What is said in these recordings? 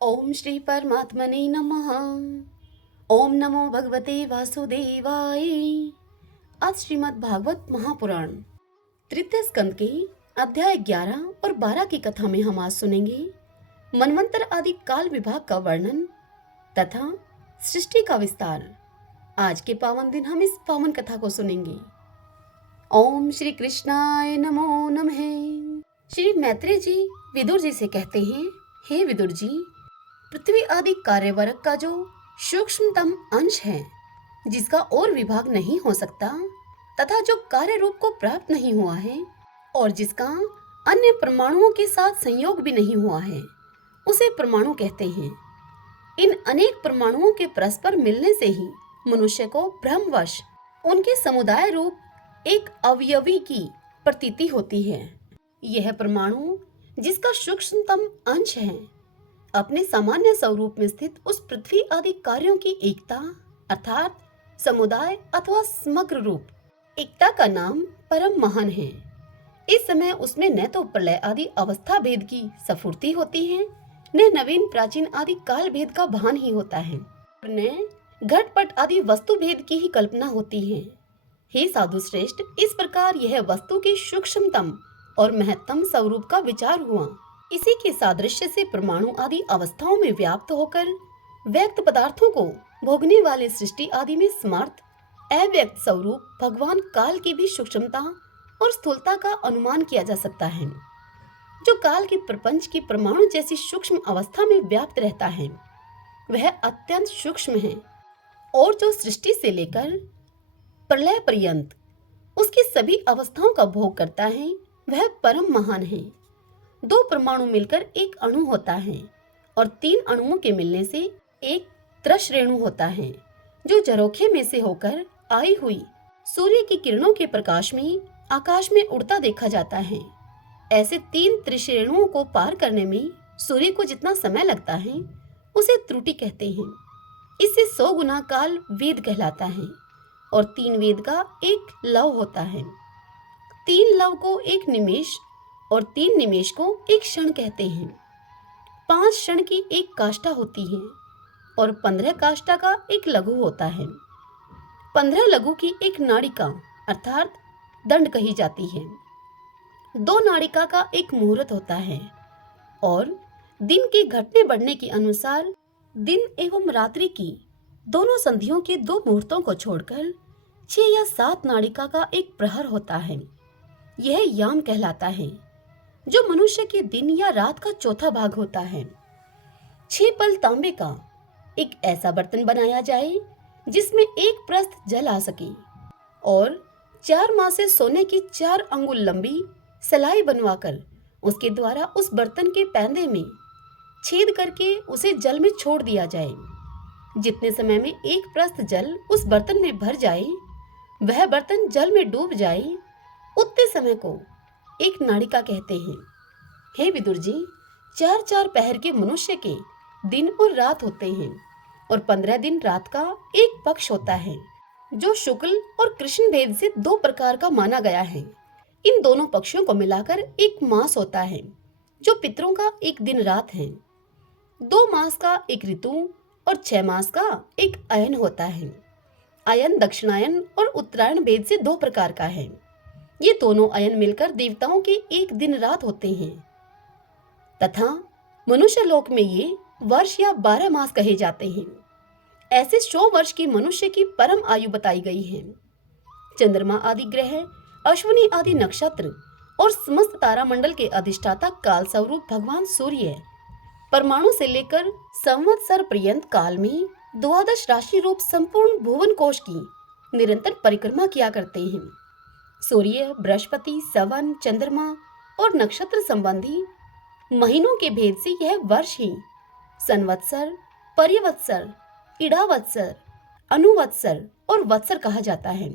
ओम श्री परमात्मने नमः। ओम नमो भगवते वासुदेवाय। आज श्रीमद् भागवत महापुराण तृतीय स्कंद के अध्याय 11 और 12 की कथा में हम आज सुनेंगे मनवंतर आदि काल विभाग का वर्णन तथा सृष्टि का विस्तार। आज के पावन दिन हम इस पावन कथा को सुनेंगे। ओम श्री कृष्णाय नमो नमः। श्री मैत्रेय जी विदुर जी से कहते हैं, हे विदुर जी, पृथ्वी आदि कार्यवर्ग का जो सूक्ष्मतम अंश है, जिसका और विभाग नहीं हो सकता तथा जो कार्य रूप को प्राप्त नहीं हुआ है और जिसका अन्य परमाणुओं के साथ संयोग भी नहीं हुआ है, उसे परमाणु कहते हैं। इन अनेक परमाणुओं के परस्पर मिलने से ही मनुष्य को भ्रमवश उनके समुदाय रूप एक अवयवी की प्रतीति होती है। यह परमाणु, जिसका सूक्ष्मतम अंश है, अपने सामान्य स्वरूप में स्थित उस पृथ्वी आदि कार्यों की एकता अर्थात समुदाय अथवा समग्र रूप एकता का नाम परम महान है। इस समय उसमें न तो प्रलय आदि अवस्था भेद की स्फूर्ति होती है, न नवीन प्राचीन आदि काल भेद का भान ही होता है, न घटपट आदि वस्तु भेद की ही कल्पना होती है। हे साधु श्रेष्ठ, इस प्रकार यह वस्तु की सूक्ष्मतम और महत्तम स्वरूप का विचार हुआ। इसी के सादृश्य से परमाणु आदि अवस्थाओं में व्याप्त होकर व्यक्त पदार्थों को भोगने वाले सृष्टि आदि में समर्थ अव्यक्त स्वरूप भगवान काल की भी सूक्ष्मता और स्थूलता का अनुमान किया जा सकता है। जो काल के प्रपंच की परमाणु जैसी सूक्ष्म अवस्था में व्याप्त रहता है, वह अत्यंत सूक्ष्म है और जो सृष्टि से लेकर प्रलय पर्यंत उसकी सभी अवस्थाओं का भोग करता है, वह परम महान है। दो परमाणु मिलकर एक अणु होता है और तीन अणुओं के मिलने से एक त्रश रेणु होता है, जो झरोखे में से होकर आई हुई सूर्य की किरणों के प्रकाश में आकाश में उड़ता देखा जाता है। ऐसे तीन त्रिश्रेणुओं को पार करने में सूर्य को जितना समय लगता है, उसे त्रुटि कहते हैं। इससे 100 गुना काल वेद कहलाता है और 3 वेद का एक लव होता है। 3 लव को एक निमेष और 3 निमेष को एक क्षण कहते हैं। 5 क्षण की एक काष्ठा होती है और 15 काष्ठा का एक लघु होता है। 15 लघु की एक नाड़िका अर्थात दंड कही जाती है। 2 नाड़िका का एक मुहूर्त होता है और दिन के घटने बढ़ने के अनुसार दिन एवं रात्रि की दोनों संधियों के 2 मुहूर्तों को छोड़कर 6 या 7 नाड़िका का एक प्रहर होता है। यह याम कहलाता है, जो मनुष्य के दिन या रात का चौथा भाग होता है। 6 पल तांबे का एक ऐसा बर्तन बनाया जाए जिसमें एक प्रस्थ जल आ सके और 4 माह से सोने की 4 अंगुल लंबी सलाई बनवाकर उसके द्वारा उस बर्तन के पैंदे में छेद करके उसे जल में छोड़ दिया जाए। जितने समय में एक प्रस्थ जल उस बर्तन में भर जाए, वह बर्तन जल में डूब जाए, उतने समय को एक नाड़िका कहते हैं। हे विदुर जी, 4-4 पहर के मनुष्य के दिन और रात होते हैं और 15 दिन रात का एक पक्ष होता है, जो शुक्ल और कृष्ण भेद से 2 प्रकार का माना गया है। इन दोनों पक्षों को मिलाकर एक मास होता है, जो पितरों का एक दिन रात है। 2 मास का एक ऋतु और 6 मास का एक अयन होता है। अयन दक्षिणायन और उत्तरायण भेद से 2 प्रकार का है। ये दोनों अयन मिलकर देवताओं के एक दिन रात होते हैं तथा मनुष्य लोक में ये वर्ष या 12 मास कहे जाते हैं। ऐसे 100 वर्ष की मनुष्य की परम आयु बताई गई है। चंद्रमा आदि ग्रह, अश्विनी आदि नक्षत्र और समस्त तारामंडल के अधिष्ठाता काल स्वरूप भगवान सूर्य परमाणु से लेकर संवत्सर पर्यंत काल में 12 राशि रूप संपूर्ण भुवन कोश की निरंतर परिक्रमा किया करते हैं। सूर्य, बृहस्पति, सवन, चंद्रमा और नक्षत्र संबंधी महीनों के भेद से यह वर्ष ही संवत्सर, परिवत्सर, इडावत्सर, अनुवत्सर और वत्सर कहा जाता है।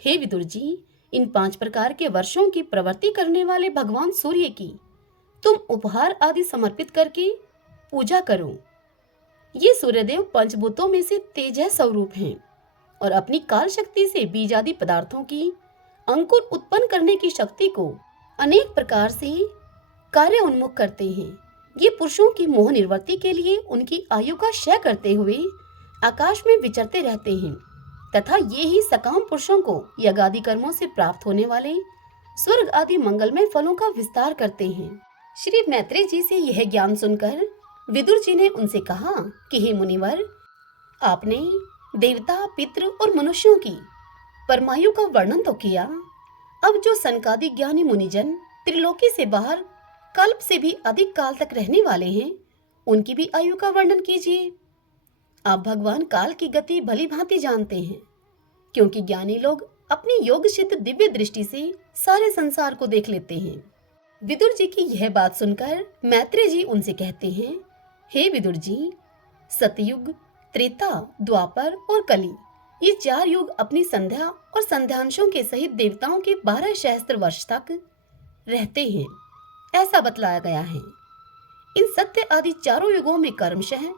हे विदुर जी, इन 5 प्रकार के वर्षों की प्रवृत्ति करने वाले भगवान सूर्य की तुम उपहार आदि समर्पित करके पूजा करो। ये सूर्यदेव पंचभूतों में से तेजः स्वरूप हैं और अपनी काल शक्ति से बीज आदि पदार्थों की अंकुर उत्पन्न करने की शक्ति को अनेक प्रकार से कार्य उन्मुख करते हैं। ये पुरुषों की मोह निवृत्ति के लिए उनकी आयु का क्षय करते हुए आकाश में विचरते रहते हैं तथा ये ही सकाम पुरुषों को यज्ञादि कर्मों से प्राप्त होने वाले स्वर्ग आदि मंगलमय फलों का विस्तार करते हैं। श्री मैत्रेय जी से यह ज्ञान सुनकर विदुर जी ने उनसे कहा कि हे मुनिवर, आपने देवता, पितृ और मनुष्यों की परमायु का वर्णन तो किया, अब जो सनकादि ज्ञानी मुनिजन त्रिलोकी से बाहर कल्प से भी अधिक काल तक रहने वाले हैं, उनकी भी आयु का वर्णन कीजिए। आप भगवान काल की गति भली भांति जानते हैं, क्योंकि ज्ञानी लोग अपनी योग सिद्ध दिव्य दृष्टि से सारे संसार को देख लेते हैं। विदुर जी की यह बात सुनकर मैत्रेय जी उनसे कहते हैं, हे विदुर जी, सतयुग, त्रेता, द्वापर और कली, ये 4 युग अपनी संध्या और संध्यांशों के सहित देवताओं के 12 सहस्त्र वर्ष तक रहते हैं, ऐसा बतलाया गया है। इन सत्य आदि चारों युगों में क्रमशः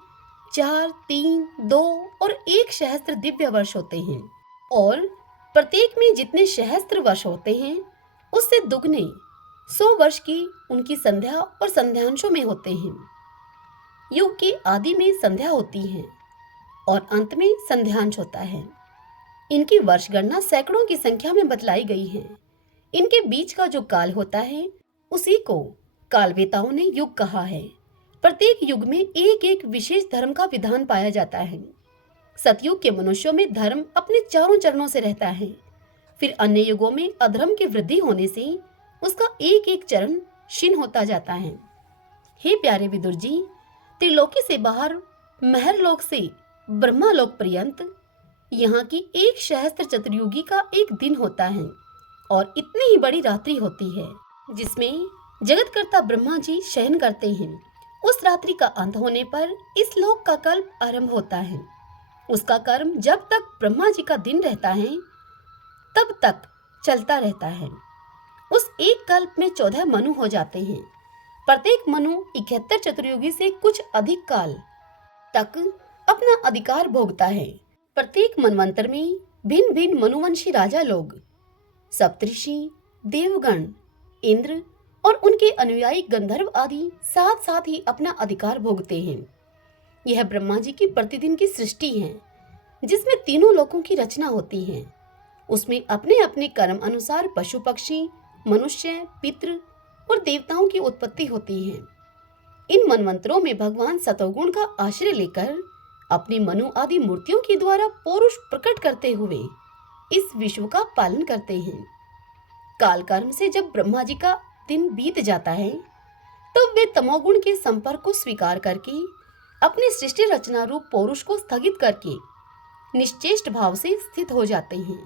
4, 3, 2 और 1 सहस्त्र दिव्य वर्ष होते हैं, और प्रत्येक में जितने सहस्त्र वर्ष होते हैं उससे दुगने 100 वर्ष की उनकी संध्या और संध्यांशों में होते हैं। युग की आदि में संध्या होती है और अंत में संध्यांश होता है। इनकी वर्ष गणना सैकड़ों की संख्या में बतलाई गई है। इनके बीच का जो काल होता है उसी को कालवेताओं ने युग कहा है। प्रत्येक युग में एक एक विशेष धर्म का विधान पाया जाता है। सतयुग के मनुष्यों में धर्म अपने चारों चरणों से रहता है। फिर अन्य युगों में अधर्म की वृद्धि होने से उसका एक एक चरण क्षीण होता जाता है। हे प्यारे विदुर जी, त्रिलोकी से बाहर महरलोक से ब्रह्मालोक पर्यंत यहाँ की 1 सहस्त्र चतुर्युगी का एक दिन होता है और इतनी ही बड़ी रात्रि होती है, जिसमें जगतकर्ता ब्रह्मा जी शयन करते हैं। उस रात्रि का अंत होने पर इस लोक का कल्प आरंभ होता है। उसका कर्म जब तक ब्रह्मा जी का दिन रहता है तब तक चलता रहता है। उस एक कल्प में 14 मनु हो जाते हैं। प्रत्येक मनु 71 चतुर्युगी से कुछ अधिक काल तक अपना अधिकार भोगता है। प्रत्येक मनवंतर में भिन्न भिन्न मनुवंशी राजा लोग, सप्तऋषि, देवगण, इंद्र और उनके अनुयायी गंधर्व आदि साथ साथ ही अपना अधिकार भोगते हैं। यह ब्रह्मा जी की प्रतिदिन की सृष्टि है, जिसमें तीनों लोकों की रचना होती है। उसमें अपने अपने कर्म अनुसार पशु पक्षी, मनुष्य, पितृ और देवताओं की उत्पत्ति होती है। इन मनवंतरों में भगवान सतोगुण का आश्रय लेकर अपनी मनु आदि मूर्तियों के द्वारा पौरुष प्रकट करते हुए इस विश्व का पालन करते हैं। काल कर्म से जब ब्रह्मा जी का दिन बीत जाता है तब वे तमोगुण के संपर्क को स्वीकार करके अपनी सृष्टि रचना रूप पौरुष को स्थगित करके निश्चेष्ट भाव से स्थित हो जाते हैं।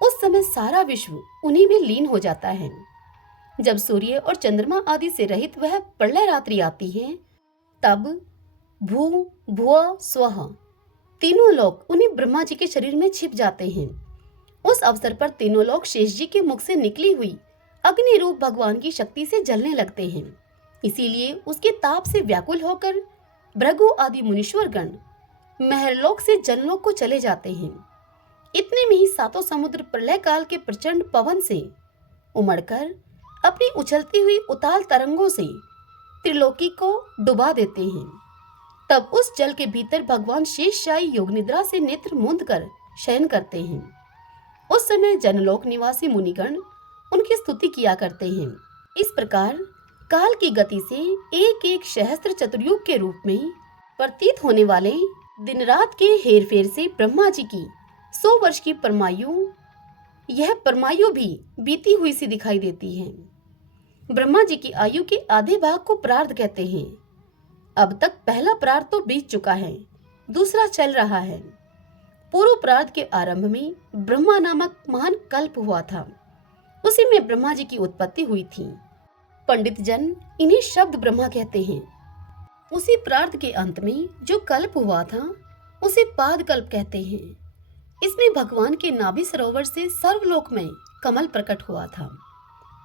उस समय सारा विश्व उन्हीं में लीन हो जाता है। जब सूर्य और चंद्रमा आदि से रहित वह प्रलय रात्रि आती है, तब भू भुव स्वः तीनों लोक उन्हीं ब्रह्मा जी के शरीर में छिप जाते हैं। उस अवसर पर तीनों लोग शेष जी के मुख से निकली हुई अग्नि रूप भगवान की शक्ति से जलने लगते हैं। इसीलिए उसके ताप से व्याकुल होकर भृगु आदि मुनीश्वर गण महरलोक से जनलोक को चले जाते हैं। इतने में ही 7 समुद्र प्रलय काल के प्रचंड पवन से उमड़कर अपनी उछलती हुई उताल तरंगों से त्रिलोकी को डुबा देते हैं। तब उस जल के भीतर भगवान शेषशायी योग निद्रा से नेत्र मूंद कर शयन करते हैं। उस समय जनलोक निवासी मुनिगण उनकी स्तुति किया करते हैं। इस प्रकार काल की गति से एक एक सहस्त्र चतुर्युग के रूप में प्रतीत होने वाले दिन रात के हेरफेर से ब्रह्मा जी की 100 वर्ष की परमायु, यह परमायु भी बीती हुई सी दिखाई देती है। ब्रह्मा जी की आयु के आधे भाग को प्रार्ध कहते हैं। अब तक पहला प्रार्ध तो बीत चुका है, दूसरा चल रहा है। पूर्व प्रार्ध के आरंभ में ब्रह्मा नामक महान कल्प हुआ था। उसी में ब्रह्मा जी की उत्पत्ति हुई थी। पंडित जन इन्हें शब्द ब्रह्मा कहते हैं। उसी प्रार्ध के अंत में जो कल्प हुआ था उसे पाद कल्प कहते हैं। इसमें भगवान के नाभि सरोवर से सर्वलोक में कमल प्रकट हुआ था।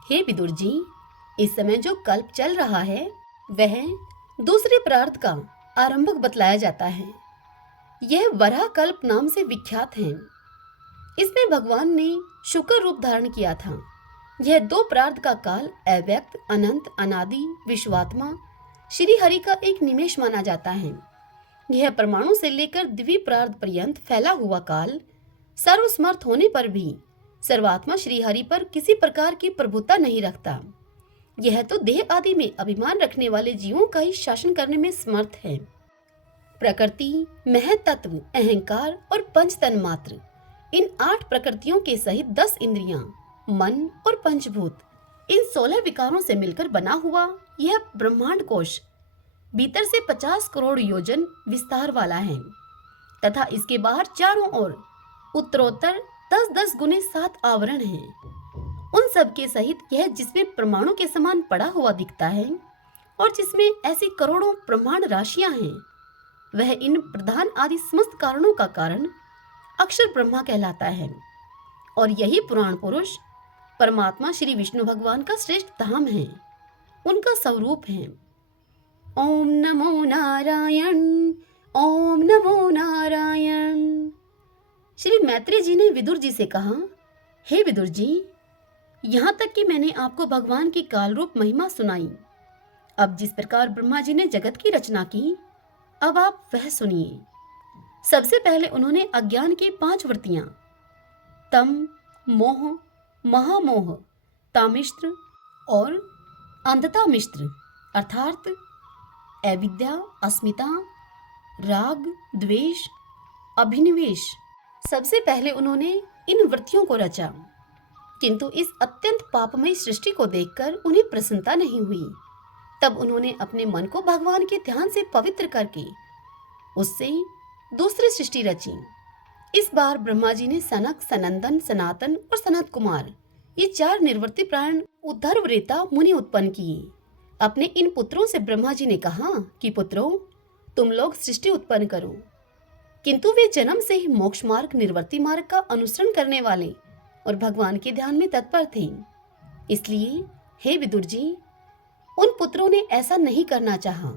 हे विदुर जी, इस समय जो कल्प चल रहा है वह दूसरे प्रार्ध का आरंभक बतलाया जाता है। यह वराह कल्प नाम से विख्यात है। इसमें भगवान ने शुक्र रूप धारण किया था। यह 2 प्रार्ध का काल अव्यक्त, अनंत, अनादि, विश्वात्मा श्री हरि का एक निमेष माना जाता है। यह परमाणु से लेकर द्विपरार्ध पर्यंत फैला हुआ काल सर्वसमर्थ होने पर भी सर्वात्मा श्री हरि पर किसी प्रकार की प्रभुता नहीं रखता। यह तो देह आदि में अभिमान रखने वाले जीवों का ही शासन करने में समर्थ है। प्रकृति, महतत्व, अहंकार और पंच तन मात्र, इन 8 प्रकृतियों के सहित 10 इंद्रियां, मन और पंचभूत, इन 16 विकारों से मिलकर बना हुआ यह ब्रह्मांड कोश भीतर से 50 करोड़ योजन विस्तार वाला है तथा इसके बाहर चारों ओर उत्तरोत्तर 10-10 गुने 7 आवरण हैं। उन सब के सहित यह जिसमें परमाणु के समान पड़ा हुआ दिखता है और जिसमें ऐसी करोड़ों ब्रह्मांड राशियां हैं, वह इन प्रधान आदि समस्त कारणों का कारण अक्षर ब्रह्मा कहलाता है। और यही पुराण पुरुष परमात्मा श्री विष्णु भगवान का श्रेष्ठ धाम है, उनका स्वरूप है। ओम नमो नारायण, ओम नमो नारायण। श्री मैत्री जी ने विदुर जी से कहा, हे विदुर जी, यहाँ तक कि मैंने आपको भगवान की काल रूप महिमा सुनाई। अब जिस प्रकार ब्रह्मा जी ने जगत की रचना की, अब आप वह सुनिए। सबसे पहले उन्होंने अज्ञान की 5 वृत्तियां तम, मोह, महामोह, तामिश्र और अंधता मिश्र अर्थात अविद्या, अस्मिता, राग, द्वेष, अभिनिवेश, सबसे पहले उन्होंने इन वृत्तियों को रचा। किंतु इस अत्यंत पापमयी सृष्टि को देखकर उन्हें प्रसन्नता नहीं हुई। तब उन्होंने अपने मन को भगवान के ध्यान से पवित्र करके उससे दूसरी सृष्टि रची। इस बार ब्रह्मा जी ने सनक, सनंदन, सनातन और सनत कुमार, ये 4 निर्वर्ती प्राण उद्धर्वरेता मुनि उत्पन्न किए। अपने इन पुत्रों से ब्रह्मा जी ने कहा कि पुत्रों, तुम लोग सृष्टि उत्पन्न करो। किंतु वे जन्म से ही मोक्ष मार्ग, निर्वर्ती मार्ग का अनुसरण करने वाले और भगवान के ध्यान में तत्पर थे। इसलिए हे विदुर जी, उन पुत्रों ने ऐसा नहीं करना चाहा।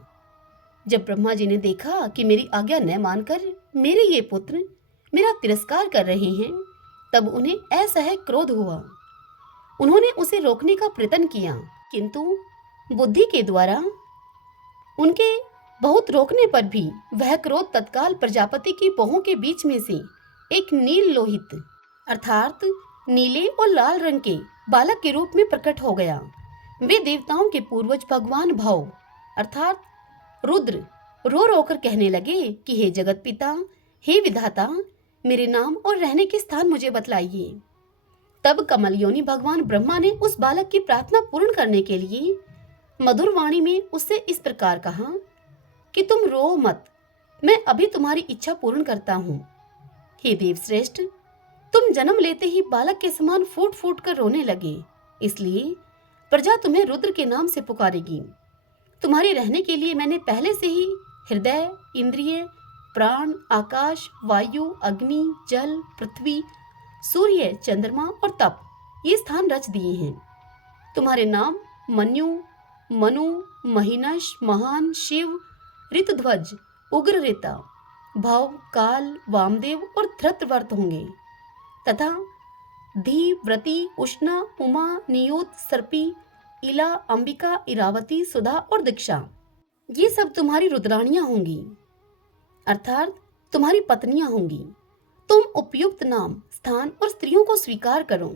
जब ब्रह्मा जी ने देखा कि मेरी आज्ञा न मानकर मेरे ये पुत्र मेरा तिरस्कार कर रहे हैं, तब उन्हें असह्य क्रोध हुआ। उन्होंने उसे रोकने का प्रयत्न किया, किंतु बुद्धि के द्वारा उनके बहुत रोकने पर भी वह क्रोध तत्काल प्रजापति की पहुओं के बीच में से एक नील लोहित अर्थात नीले और लाल रंग के बालक के रूप में प्रकट हो गया। वे देवताओं के पूर्वज भगवान भव अर्थात रुद्र रो रोकर कहने लगे कि हे जगत पिता, हे विधाता, मेरे नाम और रहने के स्थान मुझे बतलाइए। तब कमल योनि भगवान ब्रह्मा ने उस बालक की प्रार्थना पूर्ण करने के लिए मधुर वाणी में उससे इस प्रकार कहा कि तुम रो मत, मैं अभी तुम्हारी इच्छा पूर्ण करता हूँ। हे देव श्रेष्ठ, तुम जन्म लेते ही बालक के समान फूट फूट कर रोने लगे, इसलिए प्रजा तुम्हें रुद्र के नाम से पुकारेगी। तुम्हारे रहने के लिए मैंने पहले से ही हृदय, इंद्रिय, प्राण, आकाश, वायु, अग्नि, जल, पृथ्वी, सूर्य, चंद्रमा और तप ये स्थान रच दिए हैं। तुम्हारे नाम मन्यु, मनु, महिनश, महान, शिव, ऋतुध्वज, उग्ररेता, भव, काल, वामदेव और धृतवर्त होंगे तथा धी, व्रति, उष्णा, उमा, नियुत, सर्पी, इला, अंबिका, इरावती, सुधा और दीक्षा ये सब तुम्हारी रुद्राणियां होंगी अर्थात तुम्हारी पत्नियां होंगी। तुम उपयुक्त नाम, स्थान और स्त्रियों को स्वीकार करो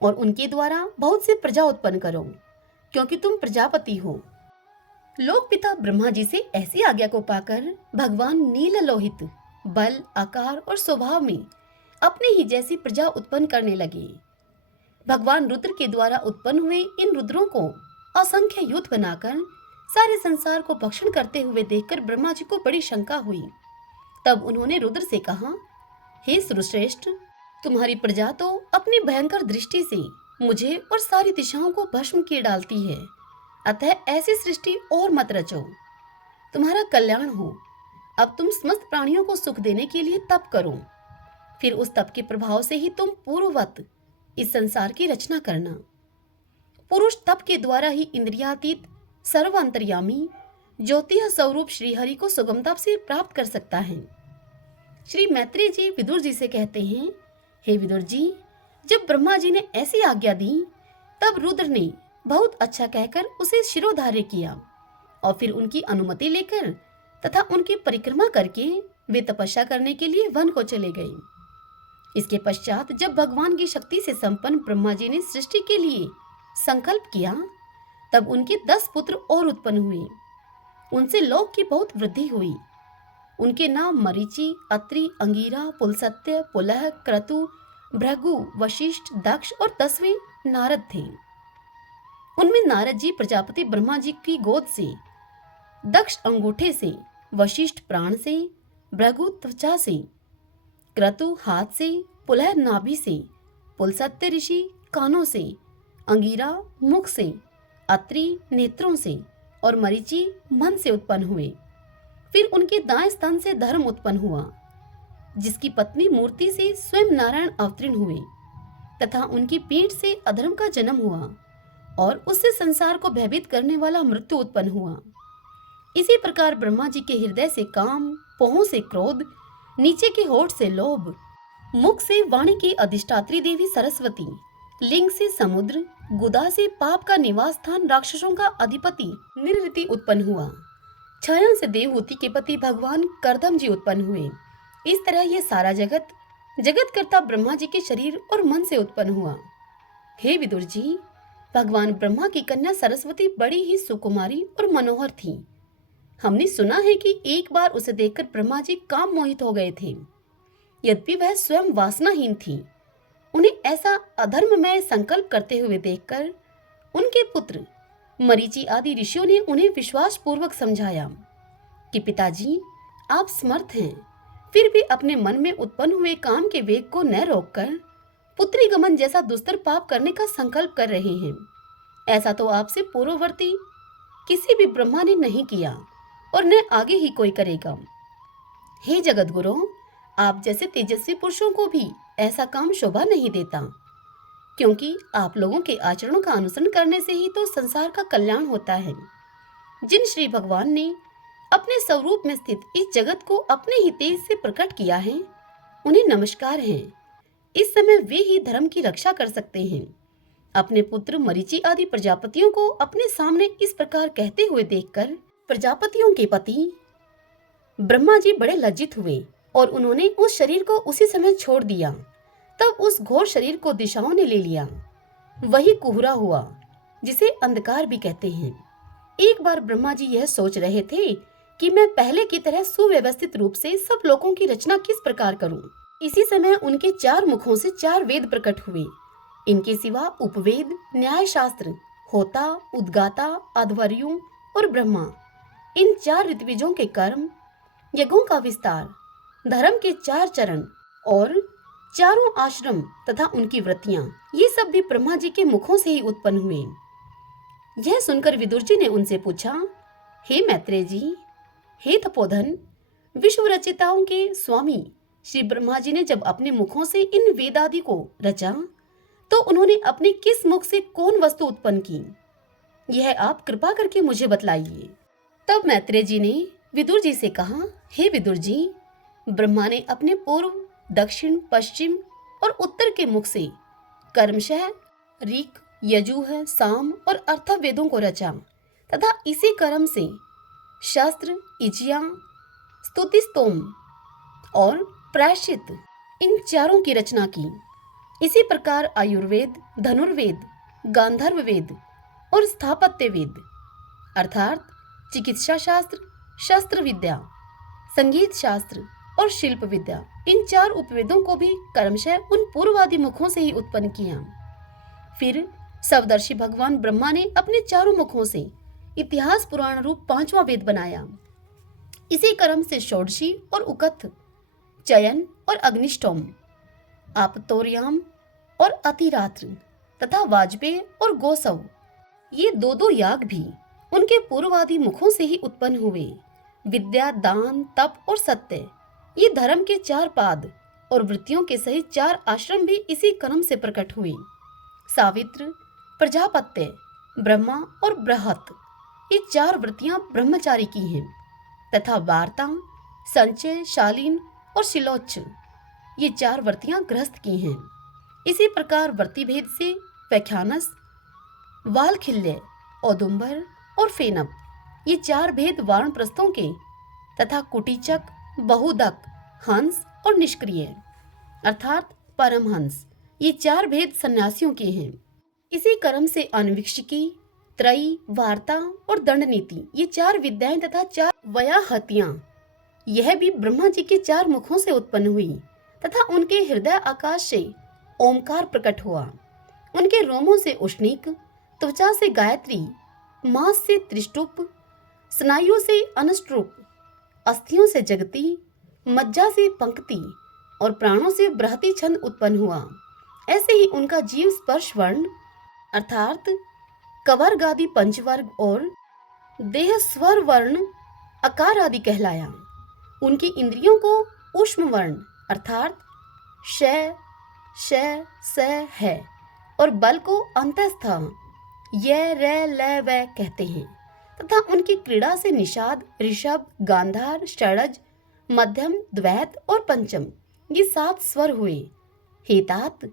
और उनके द्वारा बहुत से प्रजा उत्पन्न करो, क्योंकि तुम प्रजापति हो। लोक पिता ब्रह्मा जी से ऐसी आज्ञा को पाकर भगवान नील लोहित बल, आकार और स्वभाव में अपने ही जैसी प्रजा उत्पन्न करने लगे। भगवान रुद्र के द्वारा उत्पन्न हुए इन रुद्रों को असंख्य युद्ध बनाकर सारे संसार को भक्षण करते हुए देखकर ब्रह्मा जी को बड़ी शंका हुई। तब उन्होंने रुद्र से कहा, हे सुरश्रेष्ठ, तुम्हारी प्रजा तो अपनी भयंकर दृष्टि से मुझे और सारी दिशाओं को भस्म किए डालती है, अतः ऐसी सृष्टि और मत रचो, तुम्हारा कल्याण हो। अब तुम समस्त प्राणियों को सुख देने के लिए तप करो, फिर उस तप के प्रभाव से ही तुम पूर्ववत इस संसार की रचना करना। पुरुष तप के द्वारा ही इंद्रियातीत सर्व अंतर्यामी ज्योतिः स्वरूप श्रीहरि को सुगमता से प्राप्त कर सकता है। श्री मैत्री जी विदुर जी से कहते हैं, हे विदुर जी, जब ब्रह्मा जी ने ऐसी आज्ञा दी तब रुद्र ने बहुत अच्छा कहकर उसे शिरोधार्य किया और फिर उनकी अनुमति लेकर तथा उनकी परिक्रमा करके वे तपस्या करने के लिए वन को चले गए। इसके पश्चात जब भगवान की शक्ति से संपन्न ब्रह्मा जी ने सृष्टि के लिए संकल्प किया, तब उनके 10 पुत्र और उत्पन्न हुए। उनसे लोक की बहुत वृद्धि हुई। उनके नाम मरीचि, अत्रि, अंगिरा, पुलस्त्य, पुलह, क्रतु, भृगु, वशिष्ठ, दक्ष और 10वें नारद थे। उनमें नारद जी प्रजापति ब्रह्मा जी की गोद से, दक्ष अंगूठे से, वशिष्ठ प्राण से, भृगु त्वचा से, क्रतु हाथ से, पुलह नाभि से, पुलस्त्य ऋषि कानों से, अंगिरा मुख से, अत्रि नेत्रों से और मरीचि मन से उत्पन्न हुए। फिर उनके दाएं स्तन से धर्म उत्पन्न हुआ, जिसकी पत्नी मूर्ति से स्वयं नारायण अवतीर्ण हुए, तथा उनकी पीठ से अधर्म का जन्म हुआ और उससे संसार को भयभीत करने वाला मृत्यु उत्पन्न हुआ। इसी प्रकार ब्रह्मा जी के हृदय से काम, पहुं से क्रोध, नीचे के होठ से लोभ, मुख से वाणी की अधिष्ठात्री देवी सरस्वती, लिंग से समुद्र, गुदा से पाप का निवास स्थान राक्षसों का अधिपति निरृति उत्पन्न हुआ। छाया से देवहूति के पति भगवान करदम जी उत्पन्न हुए। इस तरह यह सारा जगत जगतकर्ता ब्रह्मा जी के शरीर और मन से उत्पन्न हुआ। हे विदुर जी, भगवान ब्रह्मा की कन्या सरस्वती बड़ी ही सुकुमारी और मनोहर थी। हमने सुना है कि एक बार उसे देखकर ब्रह्मा जी काम मोहित हो गए थे। यद्यपि वह स्वयं वासनाहीन थी, उन्हें ऐसा अधर्ममय संकल्प करते हुए देखकर उनके पुत्र मरीचि आदि ऋषियों ने उन्हें विश्वास पूर्वक समझाया कि पिताजी, आप समर्थ हैं, फिर भी अपने मन में उत्पन्न हुए काम के वेग को न रोककर पुत्री गमन जैसा दुस्तर पाप करने का संकल्प कर रहे हैं। ऐसा तो आपसे पूर्ववर्ती किसी भी ब्रह्मा ने नहीं किया और न आगे ही कोई करेगा। हे जगत गुरु, आप जैसे तेजस्वी पुरुषों को भी ऐसा काम शोभा नहीं देता, क्योंकि आप लोगों के आचरणों का अनुसरण करने से ही तो संसार का कल्याण होता है। जिन श्री भगवान ने अपने स्वरूप में स्थित इस जगत को अपने ही तेज से प्रकट किया है, उन्हें नमस्कार है। इस समय वे ही धर्म की रक्षा कर सकते हैं। अपने पुत्र मरीचि आदि प्रजापतियों को अपने सामने इस प्रकार कहते हुए देखकर प्रजापतियों के पति ब्रह्मा जी बड़े लज्जित हुए और उन्होंने उस शरीर को उसी समय छोड़ दिया। तब उस घोर शरीर को दिशाओं ने ले लिया। वही कुहरा हुआ, जिसे अंधकार भी कहते हैं। एक बार ब्रह्मा जी यह सोच रहे थे कि मैं पहले की तरह सुव्यवस्थित रूप से सब लोगों की रचना किस प्रकार करूं। इसी समय उनके 4 मुखों से 4 वेद प्रकट हुए। इनके सिवा उपवेद, न्याय शास्त्र, होता, उद्गाता, अध्वर्यु और ब्रह्मा, इन 4 ऋत्विजों के कर्म, यज्ञों का विस्तार, धर्म के 4 चरण और चारों आश्रम तथा उनकी वृत्तियां, ये सब भी ब्रह्मा जी के मुखों से ही उत्पन्न हुए। यह सुनकर विदुर जी ने उनसे पूछा, हे मैत्रेय जी, हे तपोधन, विश्व रचिताओं के स्वामी श्री ब्रह्मा जी ने जब अपने मुखों से इन वेदादि को रचा, तो उन्होंने अपने किस मुख से कौन वस्तु उत्पन्न की, यह आप कृपा करके मुझे बतलाइए। तब मैत्रेय जी ने विदुर जी से कहा, हे विदुर जी, ब्रह्मा ने अपने पूर्व, दक्षिण, पश्चिम और उत्तर के मुख से कर्मशः ऋक्, यजुः, साम और अथर्ववेदों को रचा तथा इसी कर्म से शास्त्र, इज्या, स्तुति, स्तोम और प्रायश्चित, इन चारों की रचना की। इसी प्रकार आयुर्वेद, धनुर्वेद, गांधर्व वेद और स्थापत्य वेद अर्थात चिकित्सा शास्त्र, शस्त्र विद्या, संगीत शास्त्र और शिल्प विद्या, इन 4 उपवेदों को भी कर्मशः उन पूर्वादि मुखों से ही उत्पन्न किया। फिर सवदर्शी भगवान ब्रह्मा ने अपने 4 मुखों से इतिहास पुराण रूप 5वां वेद बनाया। इसी कर्म से षोडशी और उकथ, चयन और अग्निष्टोम, आपतोर्याम और अतिरात्र तथा वाजपेय और गोसव, ये 2-2 याग भी उनके पूर्वादि मुखों से ही उत्पन्न हुए। विद्या, दान, तप और सत्य, ये धर्म के 4 पाद और वृत्तियों के सहित 4 आश्रम भी इसी कर्म से प्रकट हुए। सावित्र, प्रजापत्य, ब्रह्मा और बृहत, ये 4 वृत्तियां ब्रह्मचारी की हैं तथा वार्ता, संचय, शालीन और शिलोच्च, ये 4 वृत्तियां गृहस्थ की हैं। इसी प्रकार वृत्ति भेद से व्याख्यानस, वालखिल्य, औदुंबर और फेनब, ये 4 भेद वानप्रस्थों के तथा कुटीचक, बहुदक, हंस और निष्क्रिय अर्थात परमहंस, ये 4 भेद सन्यासियों के हैं। इसी क्रम से अनविक्षिकी, त्रयी, वार्ता और दंड नीति, ये 4 विद्याएं तथा 4 व्याहतियां, यह भी ब्रह्मा जी के 4 मुखों से उत्पन्न हुई तथा उनके हृदय आकाश से ओमकार प्रकट हुआ। उनके रोमों से उष्णिक, त्वचा से गायत्री, मांस से त्रिष्टुप, स्नायुओं से अनुष्टुप, अस्थियों से जगती, मज्जा से पंक्ति और प्राणों से बृहति छंद उत्पन्न हुआ। ऐसे ही उनका जीव स्पर्श वर्ण अर्थात कवर्ग आदि पंचवर्ग और देह स्वर वर्ण अकार आदि कहलाया। उनकी इंद्रियों को ऊष्म वर्ण अर्थात श, श, स है और बल को अंतस्थ य, र, ल, व कहते हैं तथा उनकी क्रीड़ा से निषाद, ऋषभ, गांधार, षडज, मध्यम, द्वैत और पंचम, ये 7 स्वर हुए। हे तात,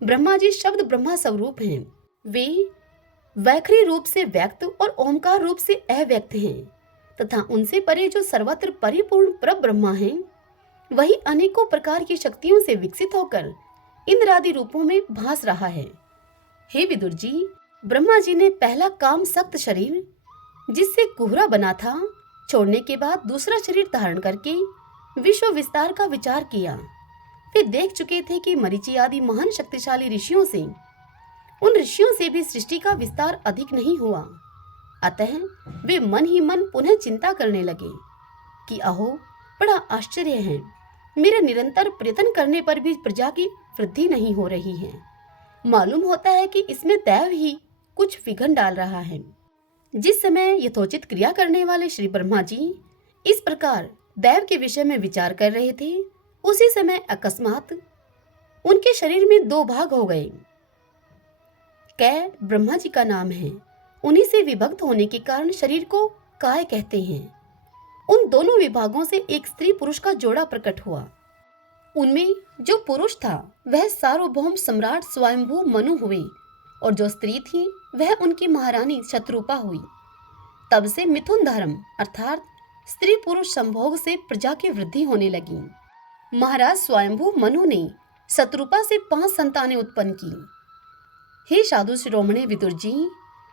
ब्रह्मा जी शब्द ब्रह्मा स्वरूप हैं। वे वैखरी रूप से व्यक्त और ओमकार रूप से अव्यक्त हैं तथा उनसे परे जो सर्वत्र परिपूर्ण परब्रह्मा हैं, वही अनेकों प्रकार की शक्तियों से विकसित होकर इंद्र आदि रूपों में भास रहा है। हे विदुर जी, ब्रह्मा जी ने पहला काम सक्त शरीर जिससे कुहरा बना था छोड़ने के बाद दूसरा शरीर धारण करके विश्व विस्तार का विचार किया। वे देख चुके थे कि मरीचि आदि महान शक्तिशाली ऋषियों से, उन ऋषियों से भी सृष्टि का विस्तार अधिक नहीं हुआ। अतः वे मन ही मन पुनः चिंता करने लगे कि अहो, बड़ा आश्चर्य है, मेरे निरंतर प्रयत्न करने पर भी प्रजा की वृद्धि नहीं हो रही है। मालूम होता है कि इसमें दैव ही कुछ विघ्न डाल रहा है। जिस समय यथोचित क्रिया करने वाले श्री ब्रह्मा जी इस प्रकार दैव के विषय में विचार कर रहे थे, उसी समय अकस्मात उनके शरीर में 2 भाग हो गए। कै ब्रह्मा जी का नाम है, उन्हीं से विभक्त होने के कारण शरीर को काय कहते हैं। उन दोनों विभागों से एक स्त्री पुरुष का जोड़ा प्रकट हुआ। उनमें जो पुरुष था वह सार्वभौम सम्राट स्वयंभू मनु हुए और जो स्त्री थी वह उनकी महारानी शत्रुपा हुई। तब से मिथुन धर्म अर्थात स्त्री पुरुष संभोग से प्रजा की वृद्धि होने लगी। महाराज स्वयंभू मनु ने शत्रुपा से 5 संतानें उत्पन्न की। हे साधु शिरोमणि विदुर जी,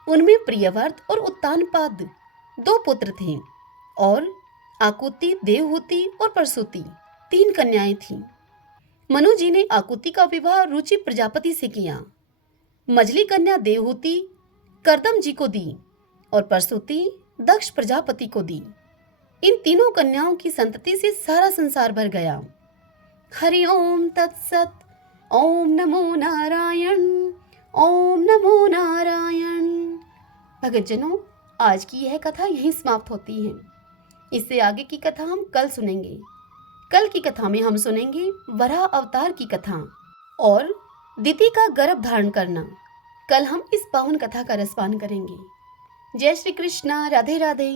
उनमें प्रियव्रत और उत्तानपाद 2 पुत्र थे और आकुति, देवहूति और प्रसूति 3 कन्याएं थीं। मनु जी ने आकुति का विवाह रुचि प्रजापति से किया। मझली कन्या देवहूति कर्दम जी को दी और प्रसूति दक्ष प्रजापति को दी। इन तीनों कन्याओं की संतति से सारा संसार भर गया। हरि ओम तत्सत। ओम नमो नारायण। ओम नमो नारायण। भगतजनों, आज की यह कथा यहीं समाप्त होती है। इससे आगे की कथा हम कल सुनेंगे। कल की कथा में हम सुनेंगे वराह अवतार की कथा और दिति का गर्भ धारण करना। कल हम इस पावन कथा का रसपान करेंगे। जय श्री कृष्णा। राधे राधे।